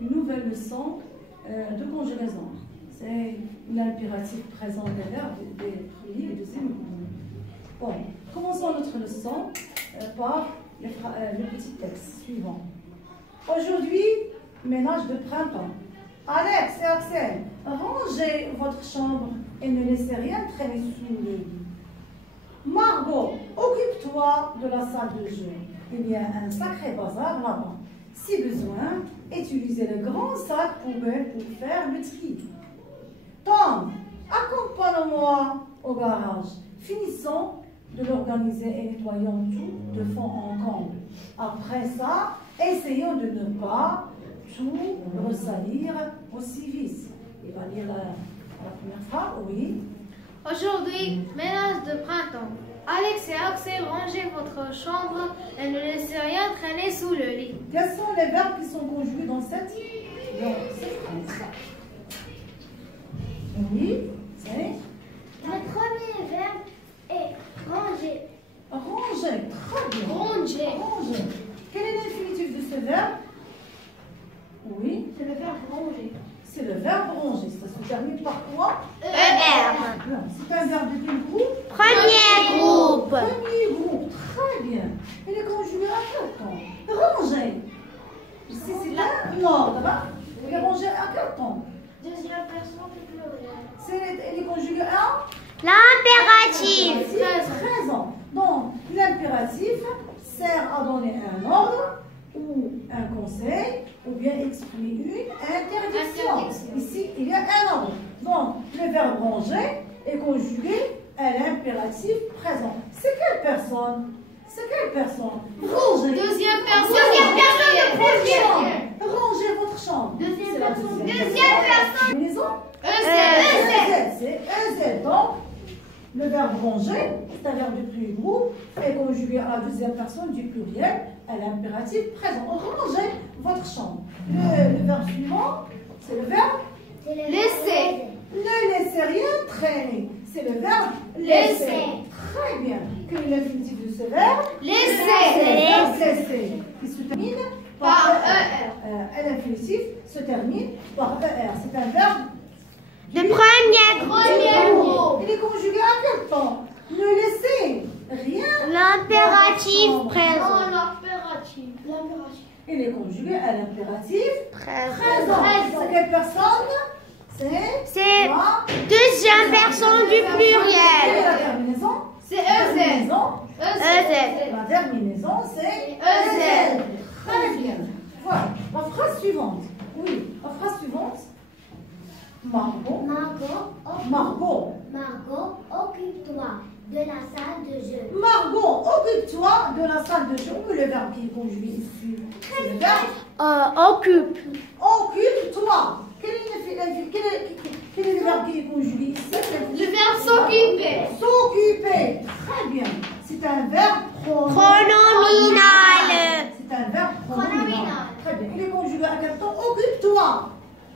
une nouvelle leçon de conjugaison. C'est l'impératif présent des verbes des premiers et deuxièmes groupes. Bon, commençons notre leçon par le petit texte suivant. Aujourd'hui, ménage de printemps. Alex et Axel, rangez votre chambre et ne laissez rien traîner sous le lit. Margot, occupe-toi de la salle de jeu. Il y a un sacré bazar là-bas. Si besoin, utilisez le grand sac poubelle pour faire le tri. Tom, accompagne-moi au garage. Finissons de l'organiser et nettoyons tout de fond en comble. Après ça, essayons de ne pas tout ressalir aussi vite. Il va lire la première phrase, oui. Aujourd'hui, ménage de printemps. Alex et Axel, rangez votre chambre et ne laissez rien traîner sous le lit. Quels sont les verbes qui sont conjugués dans cette phrase? Oui, c'est Le premier verbe est ranger. ranger. Très bien. Ranger. Ranger. Quel est l'infinitif de ce verbe? Oui, C'est le verbe ranger. c'est le verbe ranger. Ça se termine par quoi? ER. Non, c'est un verbe de quel groupe? Premier groupe. Premier groupe. Très bien. Il est conjugué à quel temps? Ranger. Ici, c'est un ordre. Il est rangé à quel temps? Deuxième personne du pluriel. Il est conjugué à L'impératif. 13 ans. Donc, l'impératif sert à donner un ordre ou un conseil ou bien exprimer une interdiction. Ici, il y a un ordre. Donc, le verbe ranger est conjugué à l'impératif présent. C'est quelle personne? C'est quelle personne? Ranger. Deuxième personne. Deuxième personne. Rangez votre chambre. Deuxième C'est la personne. deuxième personne. Maison. C'est EZ. Donc, le verbe ranger, c'est un verbe du premier groupe, est conjugué à la deuxième personne du pluriel, à l'impératif présent. Rangez votre chambre. Le verbe suivant, c'est le verbe Laisser. ne laissez rien traîner. C'est le verbe Laisser. Très bien. Quel est l'infinitif de ce verbe? Laisser. Le verbe laisser, qui se termine Par ER. L'infinitif se termine par ER. C'est un verbe Le premier groupe. Il est conjugué à quel temps? Ne laissez rien. L'impératif Non, présent. l'impératif. L'impératif. Il est conjugué à l'impératif Présent. présent. C'est quelle personne? C'est la Deuxième personne du Quelle est pluriel. la terminaison? C'est Terminaison. EZ. La terminaison, c'est EZ. Très bien. Voilà. La phrase suivante. Oui, la phrase suivante. Margot. Margot, occupe-toi de la salle de jeu. Margot, occupe-toi de la salle de jeu. Où est le verbe qui est conjugué ici? C'est le verbe Occupe. occupe-toi. Quel est le verbe qui est conjugué ici? Le verbe s'occuper. S'occuper. Très bien. C'est un verbe Pronominal. C'est un verbe pronominal. Pronominal. Très bien. Il est conjugué à quel temps? Occupe-toi.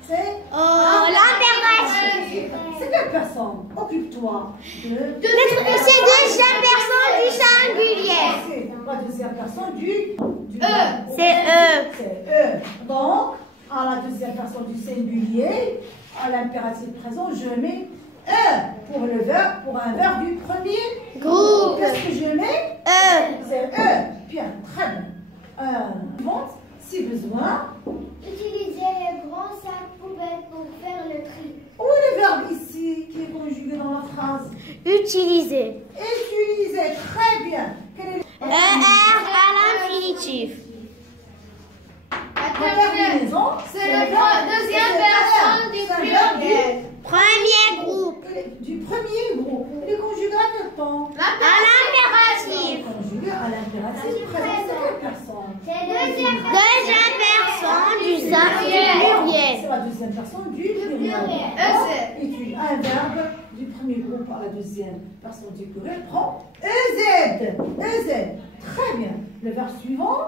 C'est L'impératif. C'est quelle personne? Occupe-toi de. C'est deuxième personne du singulier. C'est la deuxième personne du C'est eux. C'est eux. Donc, à la deuxième personne du singulier, à l'impératif présent, je mets eux pour le verbe, pour un verbe du premier Groupe. Qu'est-ce que je mets? C'est eux. Bien, très bien. Suivante, si besoin. Utilisez les grands sacs poubelles pour faire le tri. Où est le verbe ici qui est conjugué dans la phrase? Utiliser. Utiliser, très bien. Quel est ER à l'infinitif. la terminaison? C'est la deuxième personne du C'est un verbe pluriel. Premier groupe. du premier groupe. Il est conjugué à quel temps? À l'impératif. Conjugué à l'impératif présent. C'est quelle personne? C'est deuxième Deuxième personne du singulier. C'est la deuxième personne du pluriel. EZ. Et un verbe du premier groupe à la deuxième personne du pluriel prend EZ. EZ. Très bien. Le verbe suivant,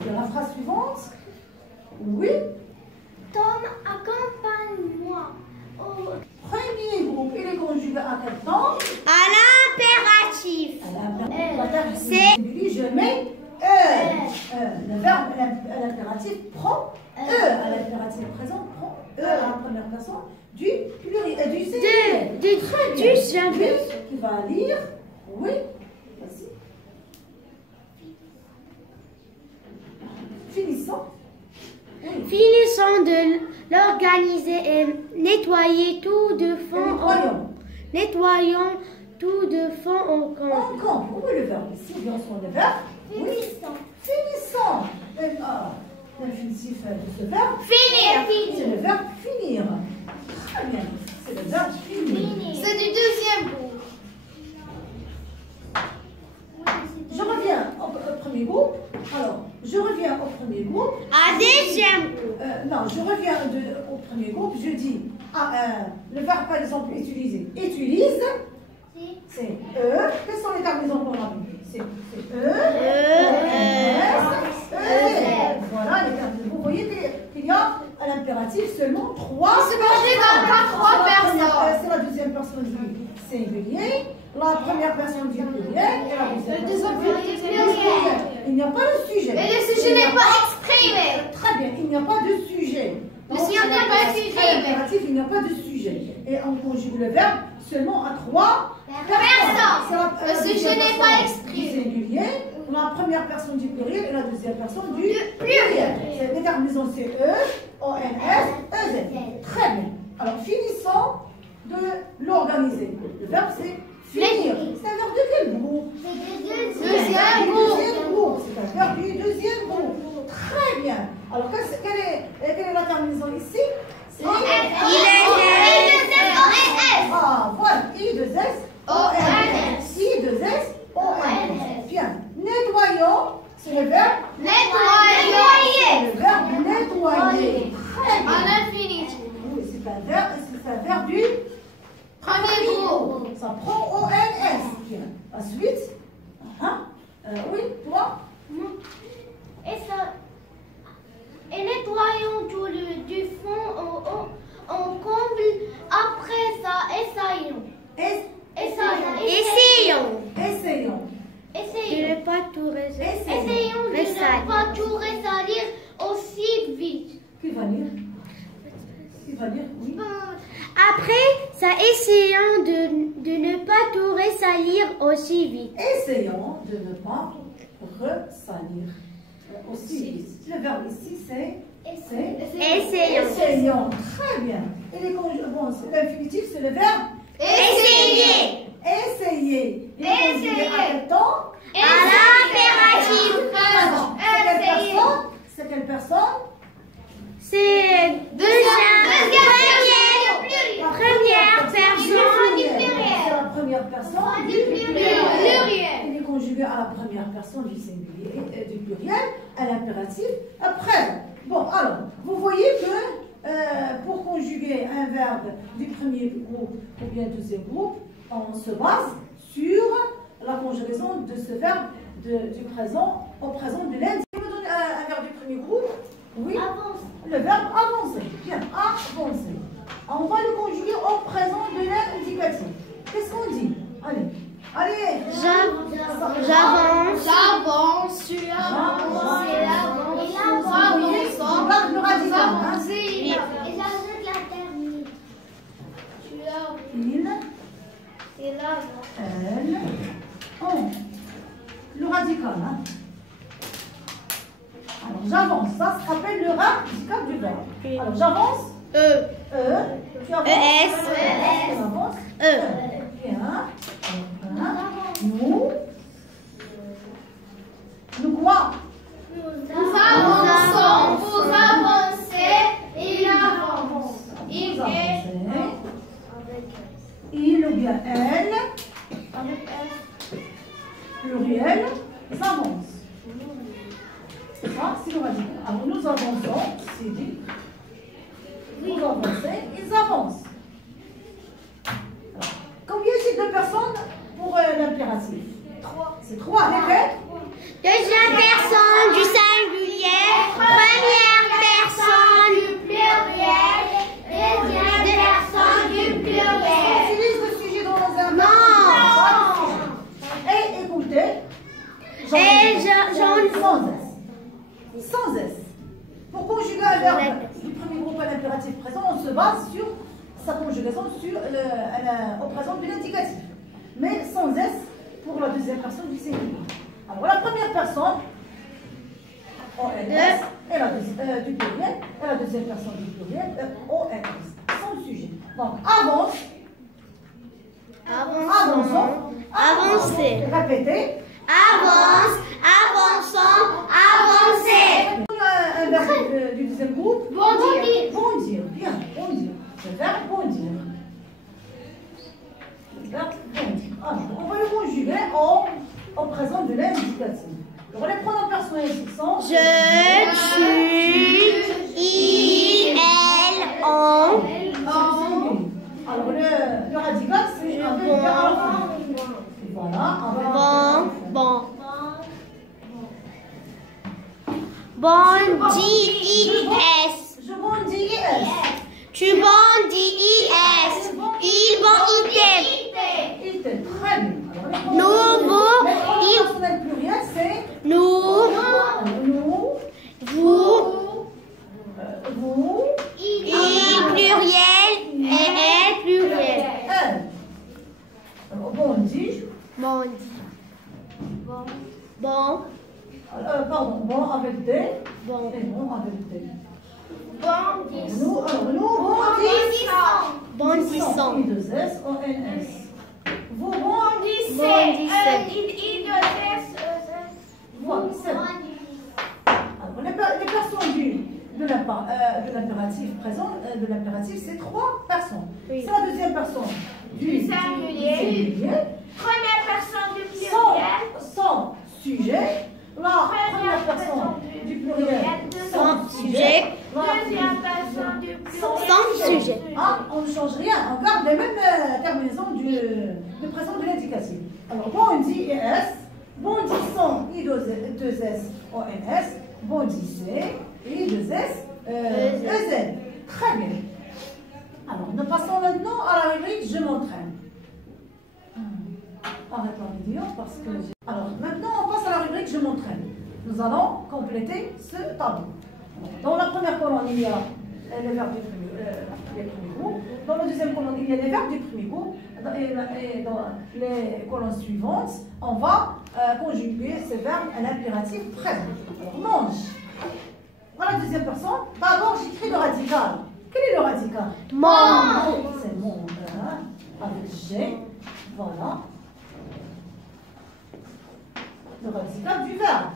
de la phrase suivante. Oui. Tom, accompagne-moi au Premier groupe, il est conjugué à quel temps? À l'impératif. Je mets le verbe à l'impératif prend à l'impératif présent prend E à la première personne du pluriel, du singulier. Très bien. Qui va lire, oui, vas-y. Finissons. Oui. Finissons de l'organiser et nettoyer tout de fond nettoyons tout de fond en comble. En comble, où est le verbe ici? Bien sûr, le verbe. Finissons. Finissons. L'infinitif de ce verbe. Finir. C'est le verbe finir. Très bien. C'est le verbe finir. C'est du deuxième groupe. Je reviens au premier groupe. Alors, je reviens au premier groupe. À deuxième. Non, je reviens au premier groupe. Je dis le verbe, par exemple, utiliser. Utilise. C'est E. Quelles sont les terminaisons qu'on a vues? C'est E. Voilà les terminaisons. Vous voyez qu'il y a à l'impératif seulement 3 personnes. C'est la deuxième personne du singulier, la première personne du pluriel et la deuxième personne du pluriel. Il n'y a pas de sujet. Et le sujet n'est pas exprimé. Très bien, il n'y a pas de sujet. Le sujet n'est pas exprimé. À l'impératif, il n'y a pas de sujet. Et on conjugue le verbe seulement à 3 personnes. Le sujet n'est pas exprimé. Du singulier, la première personne du pluriel et la deuxième personne du pluriel. Les terminaisons c'est E, O-N-S, E-Z. Très bien. Alors finissons de l'organiser. Le verbe c'est finir. C'est un verbe de quel groupe? Deuxième groupe. C'est un verbe du deuxième groupe. Très bien. Alors quelle est la terminaison ici? C'est Ah, voilà. I-2-S, O-N-S. I-2-S, O-N-S. Bien. Nettoyons. C'est le verbe Nettoyer. C'est le verbe nettoyer. Très bien. À l'infinitif. Oui, c'est un verbe du Premier groupe. Ça prend O-N-S. Bien. Ensuite, oui, toi? Et nettoyons tout du fond en comble. Après ça, essayons. Essayons. De ne pas tout ressalir. Essayons de ne pas tout ressalir aussi vite. Qui va lire? Oui. Après ça, essayons de ne pas tout ressalir aussi vite. Essayons de ne pas ressalir aussi vite. Le verbe ici, c'est Essayons. essayons. Très bien. Et l'infinitif, c'est le verbe Essayer. essayer. Il est conjugué à quel temps? À l'impératif présent. C'est quelle personne? C'est première personne du pluriel. C'est la première personne du Pluriel. Il est conjugué à la première personne du singulier et du pluriel, à l'impératif après. Bon, alors, vous voyez que pour conjuguer un verbe du premier groupe ou bien du deuxième groupe, on se base sur la conjugaison de ce verbe du présent au présent de l'indicatif. Vous me donnez un verbe du premier groupe? Oui. Avance. Le verbe avancer. Bien, avancer. On va le conjuguer au présent de l'indicatif. Qu'est-ce qu'on dit? Allez. J'avance. J'avance. Tu avances. On parle le radical. Et j'ajoute la terminée. Il, elle, on. Le radical. Alors j'avance. Ça se rappelle le radical du verbe. Alors j'avance. Tu avances. Tu avances. Bien. Nous quoi? Nous avançons. Vous avancez. Il avance. Il est. Il ou bien elle, pluriel, s'avance. Ça, c'est le radical. Alors nous avançons, c'est dit. Vous avancez, ils avancent. Alors, combien c'est de personnes pour l'impératif? 3. C'est 3, répète. Deuxième personne du singulier. Première personne Du pluriel. Deuxième personne du pluriel. On utilise le sujet dans un verbe. Non. Et écoutez. Et j'en- Sans S. Sans S. Pour conjuguer un verbe du premier groupe à l'impératif présent, on se base sur sa conjugaison au présent de l'indicatif. Mais sans S pour la deuxième personne du singulier. Alors la première personne, ONS, et du pluriel, et la deuxième personne du pluriel, ONS, sans sujet. Donc avance, avançons, Avancer. Répétez. Avance, avançons, avancer. Un verbe du deuxième groupe. Bondir. Bondir, bien, bondir. Le verbe bondir. Le verbe bondir. Alors, on va le conjuguer au présent de l'indicatif. Alors, les pronoms personnels sont Je, tu, il, elle, on. Alors, le radical, c'est avec le alpha. Voilà, avec Bon. Bondis, IS. Je bondis IS. Tu bondis, IS. Il bondit, IT, très bien. Alors, Nouveau, les pronoms personnels pluriels, c'est nous, nous, vous, vous, il pluriel et elle pluriel. elle. Alors, bondi. Bon. Pardon, bon avec des. Bon. Et bon avec des. Bondissant. Nous bondissons. Bondissant. I2S, ONS. Vous bondissez. Bondissez. Voilà, c'est bon. Alors, les personnes de l'impératif présent, de l'impératif, c'est 3 personnes. Oui. C'est la deuxième personne du singulier. Première personne du pluriel. Sans sujet. La première personne du pluriel Sans sujet. Deuxième personne du pluriel. Sans sujet. Ah, on ne change rien, on garde les mêmes terminaisons du présent de l'indicatif. Alors, bondi et S, bondissons, I2S, ONS, bondissez, I2S, EZ. Très bien. Alors, nous passons maintenant à la rubrique Je m'entraîne. Arrête la vidéo parce que alors, maintenant, on passe à la rubrique Je m'entraîne. Nous allons compléter ce tableau. Dans la première colonne, il y a les verbes du premier groupe. Dans la deuxième colonne, il y a les verbes du premier groupe. Et dans les colonnes suivantes, on va conjuguer ces verbes à l'impératif présent. Alors, mange. Voilà la deuxième personne. D'abord, j'écris le radical. Quel est le radical? Mange. C'est monde. Avec G. Voilà. Le radical du verbe.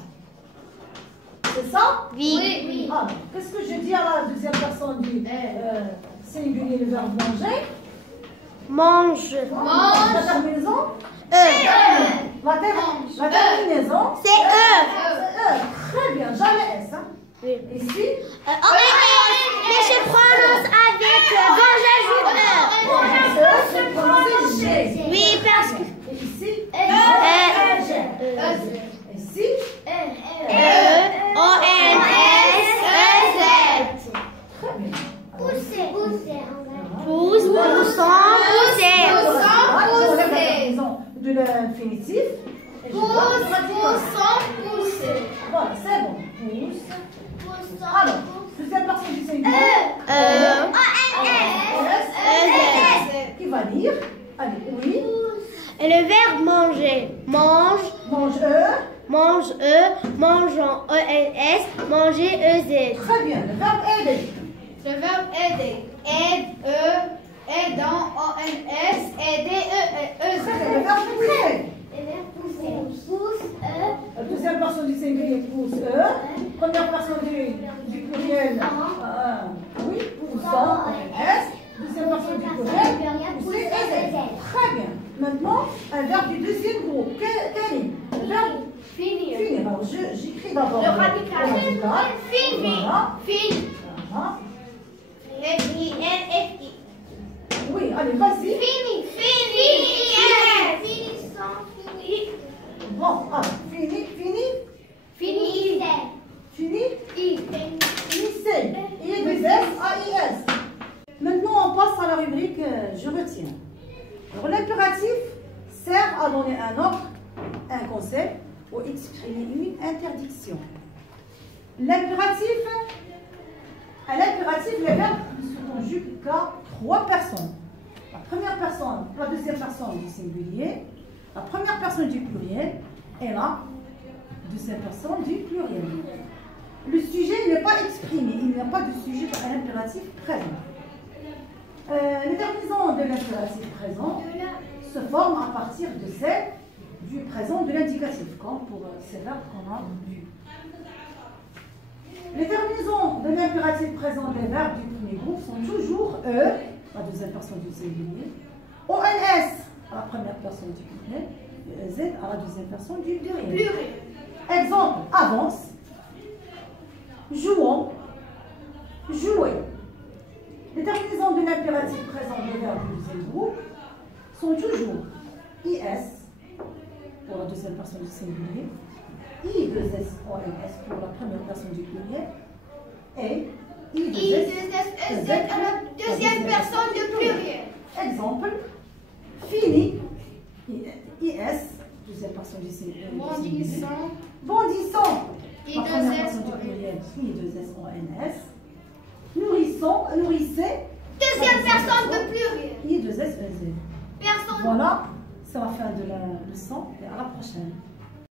C'est ça? Oui. Alors, qu'est-ce que je dis à la deuxième personne du singulier, le verbe manger? Mange. La terminaison? La terminaison? C'est eux. C'est très bien, jamais S. Hein? Oui. Ici? Mais je prononce avec quand j'ajoute C'est prononcé G. Oui, parce que. Et ici? G. Ici? E-O-N-S-E-Z. Très bien. Poussez. Pousse, poussant, pousser. J'enlève la terminaison de l'infinitif. Et je dois le radical. Voilà, c'est bon. Pousse. Alors, deuxième personne du singulier. Qui va lire? Allez, oui. Et le verbe manger. Mange, Mange mange mangeant, E-N-S, manger, E-Z. Très bien. Le verbe aider. Le verbe aider. Aide, aidant, O-N-S, aider, Très bien. Le verbe pousser. Pousse. La deuxième personne du singulier pousse Première personne du pluriel. Oui, poussant. S. Deuxième personne du pluriel. Pousser. Très bien. Maintenant, un verbe du deuxième groupe. Quel est? Le verbe Finir. finir. Alors, j'écris d'abord Le radical. Finir. Voilà. Voilà. F-I-N-F-I. Oui, allez, vas-y. Finissant. Fini. Bon, alors, fini. Finissez. Finissez. I-2-S-A-I-S. Maintenant, on passe à la rubrique Je retiens. Alors, l'impératif sert à donner un ordre, un concept ou exprimer une interdiction. L'impératif qu'à 3 personnes. La première personne, la deuxième personne du singulier, la première personne du pluriel et la deuxième personne du pluriel. Le sujet n'est pas exprimé, il n'y a pas de sujet à l'impératif présent. Les terminaisons de l'impératif présent se forment à partir de celle du présent de l'indicatif, comme pour ces verbes qu'on a vus. Les terminaisons de l'impératif présent des verbes du premier groupe sont toujours E, la deuxième personne du singulier, ONS à la première personne du pluriel, et Z à la deuxième personne du pluriel. Exemple, avance, jouons, jouer. Les terminaisons de l'impératif présent des verbes du deuxième groupe sont toujours IS pour la deuxième personne du singulier, I2SONS pour la première personne du pluriel et I2SEZ à la deuxième personne du pluriel. Exemple, fini, IS, deuxième personne du singulier. Bondissant. Bondissant, la première I2S personne du pluriel, I2SONS. Nourrissons, nourrissez, Deuxième personne de pluriel. I2SEZ. Personne. Voilà, c'est la fin de la leçon et à la prochaine.